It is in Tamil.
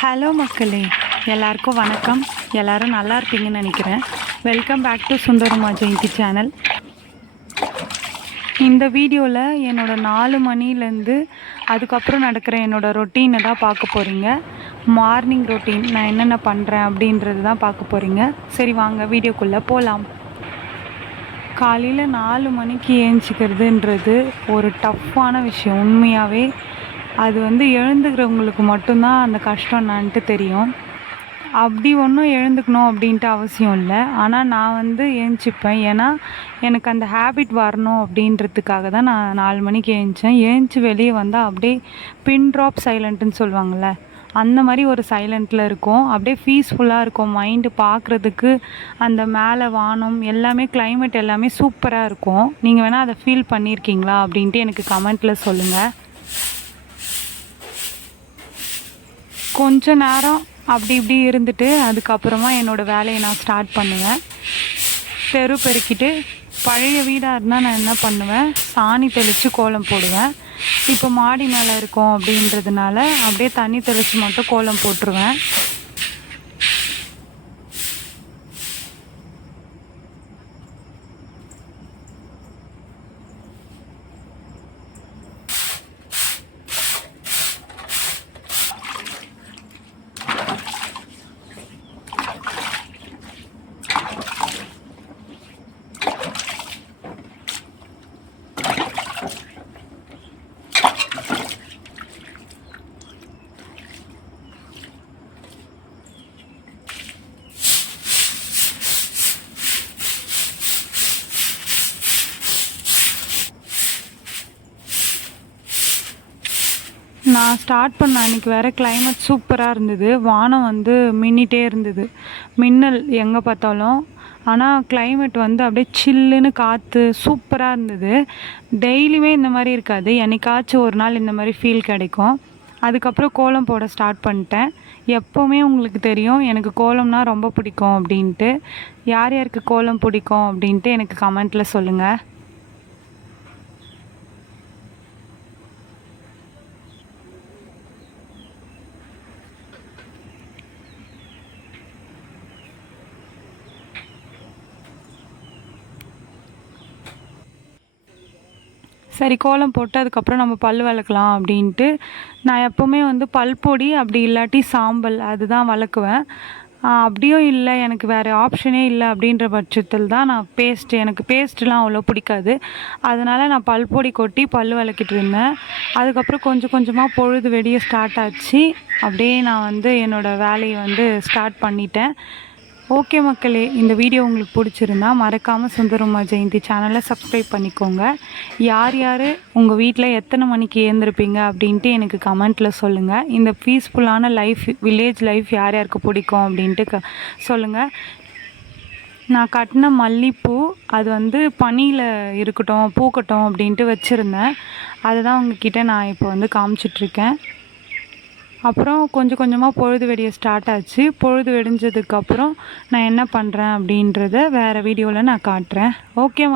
ஹலோ மக்களே, எல்லாருக்கும் வணக்கம். எல்லாரும் நல்லா இருப்பீங்கன்னு நினைக்கிறேன். Welcome back to Sundarama Jayanthi channel. இந்த வீடியோவில் என்னோடய 4 மணிலேருந்து அதுக்கப்புறம் நடக்கிற என்னோடய ரொட்டீனை தான் பார்க்க போகிறீங்க. மார்னிங் ரொட்டீன் நான் என்னென்ன பண்ணுறேன் அப்படின்றது தான் பார்க்க போகிறீங்க. சரி வாங்க வீடியோக்குள்ளே போகலாம். காலையில் 4 மணிக்கு ஏஞ்சிக்கிறதுன்றது ஒரு டஃப்பான விஷயம். உண்மையாகவே அது எழுந்துக்கிறவங்களுக்கு மட்டும்தான் அந்த கஷ்டம் என்னான்ட்டு தெரியும். அப்படி ஒன்றும் எழுந்துக்கணும் அப்படின்ட்டு அவசியம் இல்லை. ஆனால் நான் ஏஞ்சிப்பேன். ஏன்னா எனக்கு அந்த ஹேபிட் வரணும் அப்படின்றதுக்காக தான் நான் 4 மணிக்கு ஏஞ்சேன். ஏஞ்சி வெளியே வந்தால் அப்படியே பின் ட்ராப் சைலண்ட்டுன்னு சொல்லுவாங்கள்ல, அந்த மாதிரி ஒரு சைலண்ட்டில் இருக்கும். அப்படியே பீஸ்ஃபுல்லாக இருக்கும். மைண்டு பார்க்குறதுக்கு அந்த மேலே வானம் எல்லாமே கிளைமேட் எல்லாமே சூப்பராக இருக்கும். நீங்கள் வேணால் அதை ஃபீல் பண்ணியிருக்கீங்களா அப்படின்ட்டு எனக்கு கமெண்ட்டில் சொல்லுங்கள். கொஞ்ச நேரம் அப்படி இப்படி இருந்துட்டு அதுக்கப்புறமா என்னோடய வேலையை நான் ஸ்டார்ட் பண்ணுவேன். தெரு பெருக்கிட்டு, பழைய வீடாக இருந்தால் நான் என்ன பண்ணுவேன், சாணி தெளித்து கோலம் போடுவேன். இப்போ மாடி மேலே இருக்கோம் அப்படின்றதுனால அப்படியே தண்ணி தெளித்து மட்டும் கோலம் போட்டுருவேன். நான் ஸ்டார்ட் பண்ண அன்றைக்கி வேறு கிளைமேட் சூப்பராக இருந்தது. வானம் மின்னிட்டே இருந்தது, மின்னல் எங்கே பார்த்தாலும். ஆனால் கிளைமேட் அப்படியே சில்லுன்னு காற்று சூப்பராக இருந்தது. டெய்லியுமே இந்த மாதிரி இருக்காது, என்னைக்காச்சும் ஒரு நாள் இந்த மாதிரி ஃபீல் கிடைக்கும். அதுக்கப்புறம் கோலம் போட ஸ்டார்ட் பண்ணிட்டேன். எப்போவுமே உங்களுக்கு தெரியும் எனக்கு கோலம்னா ரொம்ப பிடிக்கும் அப்படின்ட்டு. யார் யாருக்கு கோலம் பிடிக்கும் அப்படின்ட்டு எனக்கு கமெண்ட்டில் சொல்லுங்கள். சரி, கோலம் போட்டு அதுக்கப்புறம் நம்ம பல் விளக்கலாம் அப்படின்ட்டு நான் எப்போவுமே பல்பொடி அப்படி இல்லாட்டி சாம்பல் அதுதான் விளக்குவேன். அப்படியும் இல்லை, எனக்கு வேறு ஆப்ஷனே இல்லை அப்படின்ற பட்சத்தில் தான் நான் எனக்கு பேஸ்ட்லாம் அவ்வளோ பிடிக்காது. அதனால் நான் பல்பொடி கொட்டி பல் விளக்கிட்டு இருந்தேன். அதுக்கப்புறம் கொஞ்சம் கொஞ்சமாக பொழுது வெடிய ஸ்டார்ட் ஆச்சு. அப்படியே நான் என்னோடய வேலையை ஸ்டார்ட் பண்ணிட்டேன். ஓகே மக்களே, இந்த வீடியோ உங்களுக்கு பிடிச்சிருந்தா மறக்காமல் சுந்தரமா ஜெயந்தி சேனலை சப்ஸ்கிரைப் பண்ணிக்கோங்க. யார் யார் உங்கள் வீட்டில் எத்தனை மணிக்கு ஏந்திருப்பீங்க அப்படின்ட்டு எனக்கு கமெண்ட்டில் சொல்லுங்கள். இந்த பீஸ்ஃபுல்லான லைஃப், வில்லேஜ் லைஃப் யார் யாருக்கு பிடிக்கும் அப்படின்ட்டு சொல்லுங்கள். நான் கட்டின மல்லிப்பூ அது பனியில் இருக்கட்டும் பூக்கட்டும் அப்படின்ட்டு வச்சுருந்தேன். அதுதான் உங்ககிட்ட நான் இப்போ காமிச்சிட்ருக்கேன். அப்புறம் கொஞ்சம் கொஞ்சமாக பொழுது வெடிய ஸ்டார்ட் ஆச்சு. பொழுது வெடிஞ்சதுக்கப்புறம் நான் என்ன பண்ணுறேன் அப்படின்றத வேறு வீடியோவில் நான் காட்டுறேன். ஓகே